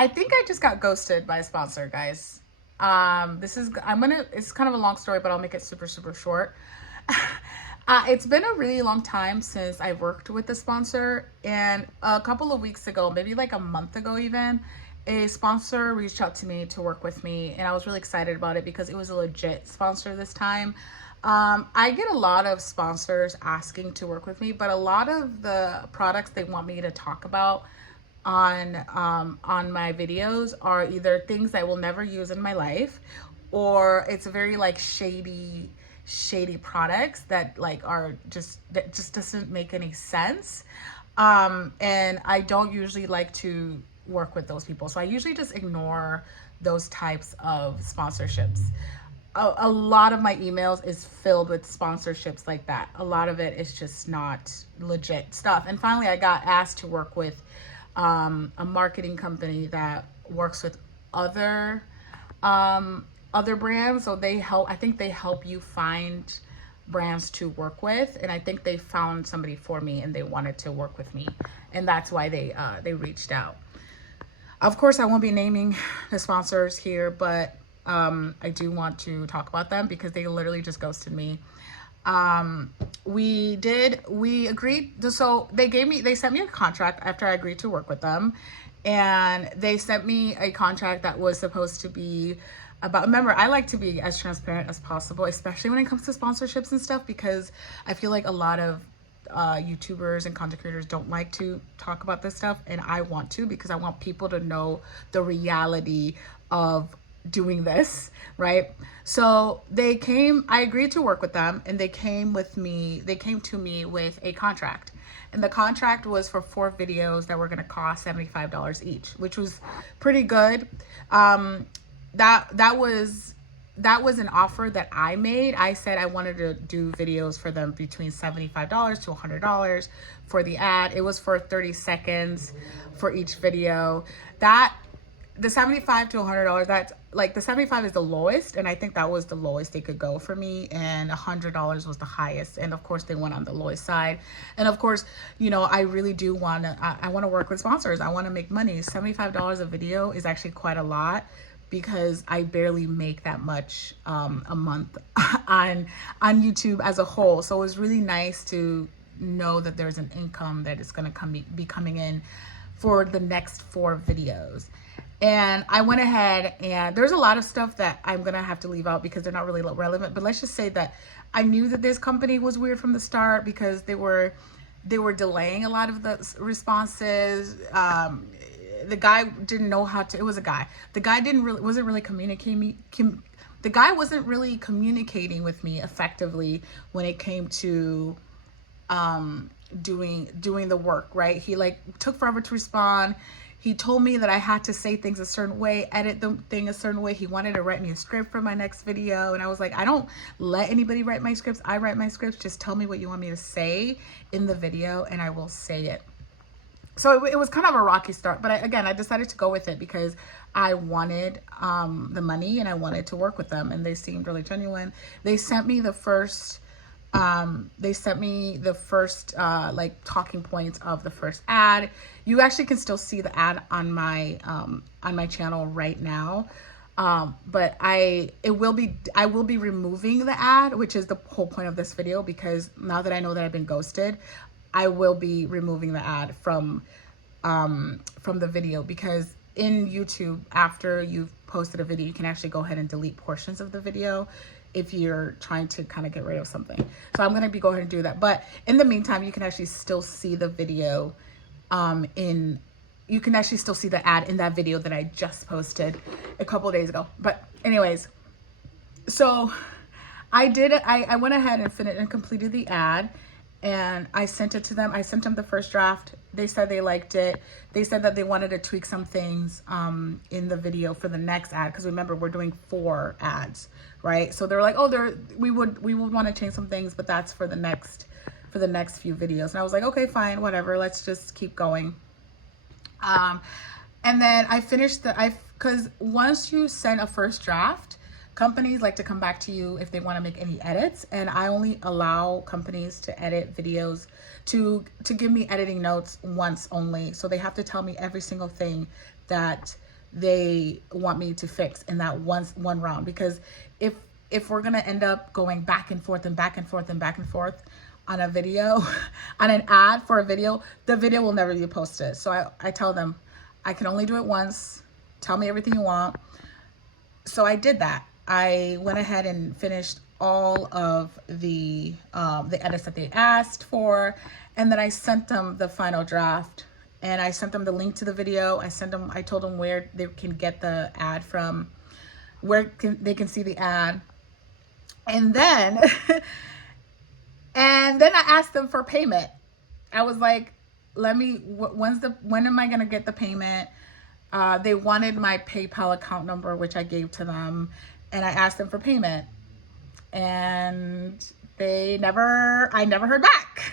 I think I just got ghosted by a sponsor, guys. It's kind of a long story, but I'll make it super, super short. It's been a really long time since I worked with the sponsor, and a couple of weeks ago, maybe like a month ago even, a sponsor reached out to me to work with me, and I was really excited about it because it was a legit sponsor this time. I get a lot of sponsors asking to work with me, but a lot of the products they want me to talk about on my videos are either things I will never use in my life, or it's very like shady products that like are that just doesn't make any sense. And I don't usually like to work with those people, so I usually just ignore those types of sponsorships. A lot of my emails is filled with sponsorships like that. A lot of it is just not legit stuff. And finally I got asked to work with a marketing company that works with other other brands. So I think they help you find brands to work with, and I think they found somebody for me and they wanted to work with me, and that's why they reached out. Of course I won't be naming the sponsors here, but I do want to talk about them because they literally just ghosted me. We agreed so they sent me a contract after I agreed to work with them, and they sent me a contract that was supposed to be about, remember, I like to be as transparent as possible, especially when it comes to sponsorships and stuff, because I feel like a lot of YouTubers and content creators don't like to talk about this stuff, and I want to, because I want people to know the reality of doing this, right? So I agreed to work with them, and they came to me with a contract, and the contract was for 4 videos that were going to cost $75 each, which was pretty good. That was an offer that I made. I said I wanted to do videos for them between $75 to $100 for the ad. It was for 30 seconds for each video. The $75 to $100, that's like, the 75 is the lowest, and I think that was the lowest they could go for me, and $100 was the highest, and of course they went on the lowest side. And of course, I really do want to, I want to work with sponsors. I want to make money. $75 a video is actually quite a lot, because I barely make that much a month on YouTube as a whole. So it was really nice to know that there's an income that is going to be coming in for the next 4 videos. And I went ahead, and there's a lot of stuff that I'm going to have to leave out because they're not really relevant. But let's just say that I knew that this company was weird from the start, because they were delaying a lot of the responses. The guy didn't know how to, it was a guy. The guy wasn't really communicating with me effectively when it came to doing the work, right? He took forever to respond. He told me that I had to say things a certain way, edit the thing a certain way. He wanted to write me a script for my next video. And I was like, I don't let anybody write my scripts. I write my scripts. Just tell me what you want me to say in the video, and I will say it. So it was kind of a rocky start, but I decided to go with it because I wanted the money, and I wanted to work with them, and they seemed really genuine. They sent me the first like talking points of the first ad. You actually can still see the ad on my channel right now. But I will be removing the ad, which is the whole point of this video, because now that I know that I've been ghosted, I will be removing the ad from the video, because in YouTube, after you've posted a video, you can actually go ahead and delete portions of the video if you're trying to kind of get rid of something. So I'm going to go ahead and do that. But in the meantime, you can actually still see the video you can actually still see the ad in that video that I just posted a couple of days ago. But anyways, so I went ahead and finished and completed the ad, and I sent it to them. I sent them the first draft. They said they liked it. They said that they wanted to tweak some things in the video for the next ad, because remember, we're doing 4 ads, right? So they're like, oh, we would want to change some things, but that's for the next few videos. And I was like, okay, fine, whatever. Let's just keep going. And then I finished because once you send a first draft, companies like to come back to you if they want to make any edits, and I only allow companies to edit videos to give me editing notes once only. So they have to tell me every single thing that they want me to fix in that one round. Because if we're gonna end up going back and forth and back and forth and back and forth on a video, on an ad for a video, the video will never be posted. So I tell them, I can only do it once. Tell me everything you want. So I did that. I went ahead and finished all of the edits that they asked for, and then I sent them the final draft, and I sent them the link to the video. I told them where they can get the ad from, they can see the ad, and then I asked them for payment. I was like, when am I gonna get the payment? They wanted my PayPal account number, which I gave to them, and I asked them for payment, and I never heard back.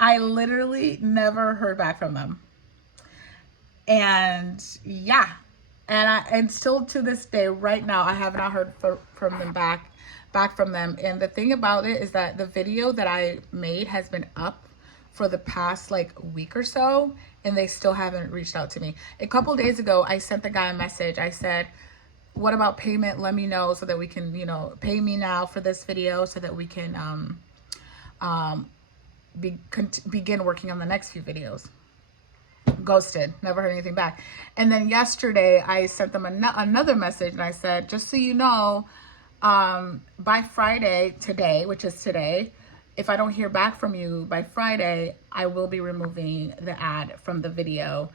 I literally never heard back from them. And yeah, and still to this day, right now, I have not heard from them back from them. And the thing about it is that the video that I made has been up for the past like week or so, and they still haven't reached out to me. A couple days ago, I sent the guy a message. I said, what about payment? Let me know so that we can, pay me now for this video so that we can begin working on the next few videos. Ghosted, never heard anything back. And then yesterday I sent them another message, and I said, just so you know, by Friday, today, which is today, if I don't hear back from you by Friday, I will be removing the ad from the video,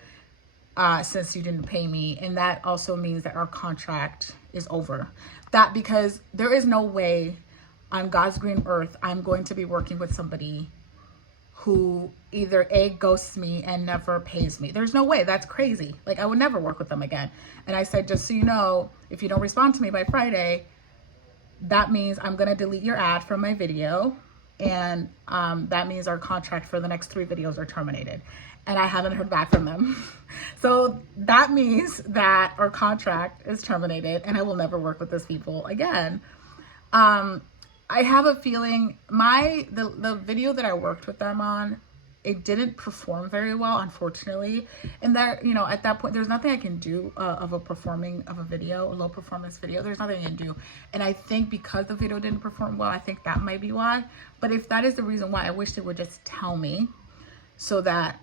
since you didn't pay me. And that also means that our contract is over. Because there is no way on God's green earth I'm going to be working with somebody who either ghosts me and never pays me. There's no way. That's crazy. Like, I would never work with them again. And I said, just so you know, if you don't respond to me by Friday, that means I'm going to delete your ad from my video. And that means our contract for the next 3 videos are terminated. And I haven't heard back from them. So that means that our contract is terminated, and I will never work with those people again. I have a feeling the video that I worked with them on, it didn't perform very well, unfortunately. And that, at that point, there's nothing I can do of a video, a low performance video. There's nothing I can do. And I think because the video didn't perform well, I think that might be why. But if that is the reason why, I wish they would just tell me so that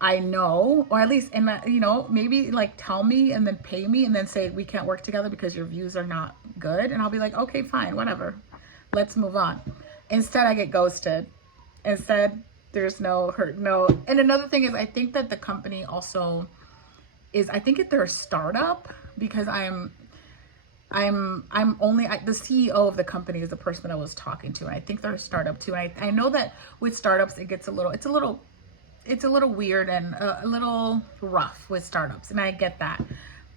I know, or at least, maybe like tell me and then pay me and then say, we can't work together because your views are not good. And I'll be like, okay, fine, whatever. Let's move on. Instead, I get ghosted. Instead, there's no hurt, no. And another thing is, I think that the company also I think they're a startup, because the CEO of the company is the person that I was talking to. And I think they're a startup too. And I know that with startups, it's a little weird and a little rough with startups. And I get that.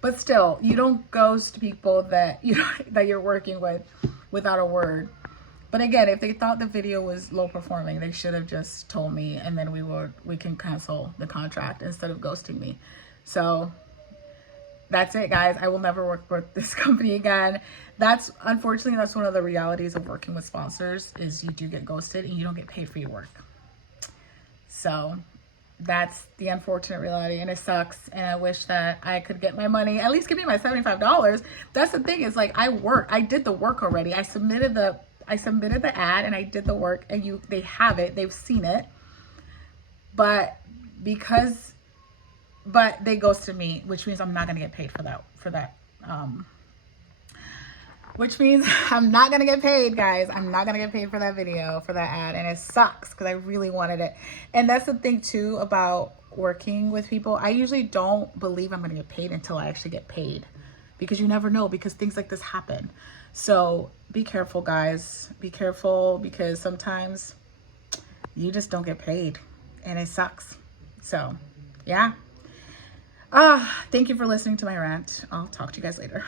But still, you don't ghost people that you're working with without a word. But again, if they thought the video was low performing, they should have just told me, and then we can cancel the contract instead of ghosting me. So that's it, guys. I will never work with this company again. Unfortunately, that's one of the realities of working with sponsors, is you do get ghosted and you don't get paid for your work. So that's the unfortunate reality, and it sucks. And I wish that I could get my money, at least give me my $75. That's the thing, is like, I did the work already. I submitted the ad and I did the work, and they have it, they've seen it. But they ghosted me, which means I'm not gonna get paid for that. Which means I'm not gonna get paid, guys. I'm not gonna get paid for that video, for that ad, and it sucks because I really wanted it. And that's the thing too about working with people. I usually don't believe I'm gonna get paid until I actually get paid, because you never know, because things like this happen. So be careful, guys. Be careful, because sometimes you just don't get paid, and it sucks. So yeah. Thank you for listening to my rant. I'll talk to you guys later.